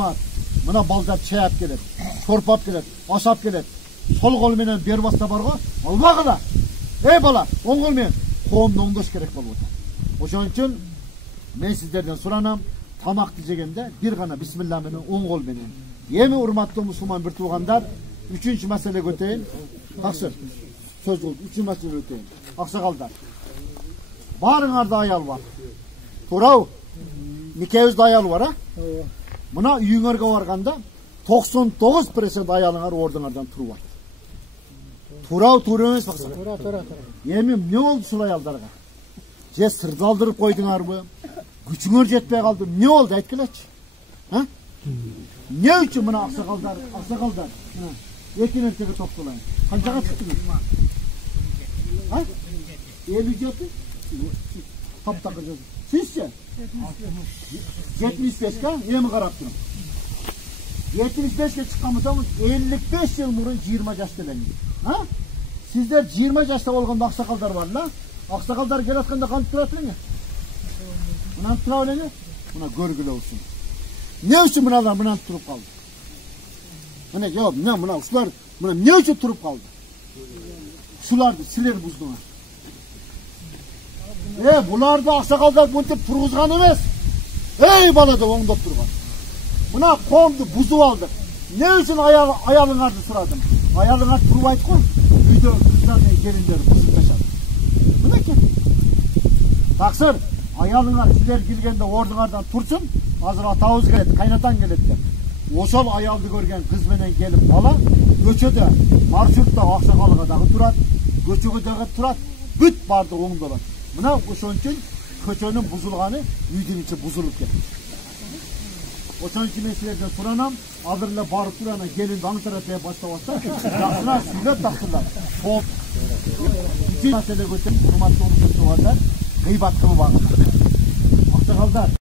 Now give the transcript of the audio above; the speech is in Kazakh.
урмат. Мына балдар чаяп келет, чорпап келет, ашап келет. Сол кол менен берип атса бар го, албагыла. Эй бала, оң кол менен коомду оңдош керек болуп атат. Ошон үчүн мен сиздерден суранам, тамакты жегенде бир гана бисмилла менен оң кол менен. Эми урматтуу мусулман бир туугандар, үчүнчү маселеге өтөйүн. Такшыр. Сөз кылып, үчүнчү маселеге өтөйүн. Аксакалдар. Барыңарда аял бар. Туурабы? Никебизде аял бар, а? Мына үйүңөргө барганда 99% аялыңар ордуңардан турбайт. Туурабы, туура эмес бакса? Туура. Эми эмне болду ушул аялдарга? Же сырды алдырып койдуңарбы? Күчүңөр жетпей калды. Эмне болду? Айткылачы. Ha? Ne üçün buna aksakallar? Ekin erkeke toplayın. Kaçağa çıktınız? Ha? 57? Tap takacağız. Sizce? 75 ka? Yemi karaptınız. 75'e çıkamışsanız 55 yıl burun 20 yaşta benim. Ha? Sizler 20 yaşta olganda aksakallar var la. Aksakallar gel atkanda kanıt duratın ya. Buna tura öyle ne? Buna görgülü olsun. Ne için bunalar buna turup kaldı? Buna cevap ne buna uçlar buna ne için turup kaldı? Sulardı siler buzdular. Bular da aksakallar bunu turguzgan emez. Ey balada oңdop turgan. Buna koomdu buzup aldık. Ne için ayalыңарды сұрадым? Ayalыңар турбайт қой. Үйде kızlar ve gelinleri buzup taşadı. Buna ki. Taksır. Ayalыңар силер келгенде ордуңардан турsun. Азыр атабыз келет, кайнатан келет деп. Ошол аялды көрген кыз менен келип бала көчөдө, маршрутта аксакалга дагы турат, көчөгө дагы турат, бүт барды оңдолот. Мына ошон үчүн көчөнүн бузулганы үйдүн ичи бузулуп кетти. Ошон үчүн мен силерден суранам, азыр эле барып турана келинди аңтара деп баштап атса, жакшыраак сүйлөп тактырлар. Болуп. Маселе көтөрүп, урматтуу мусулмандар, гыйбат кылбагыла. Аксакалдар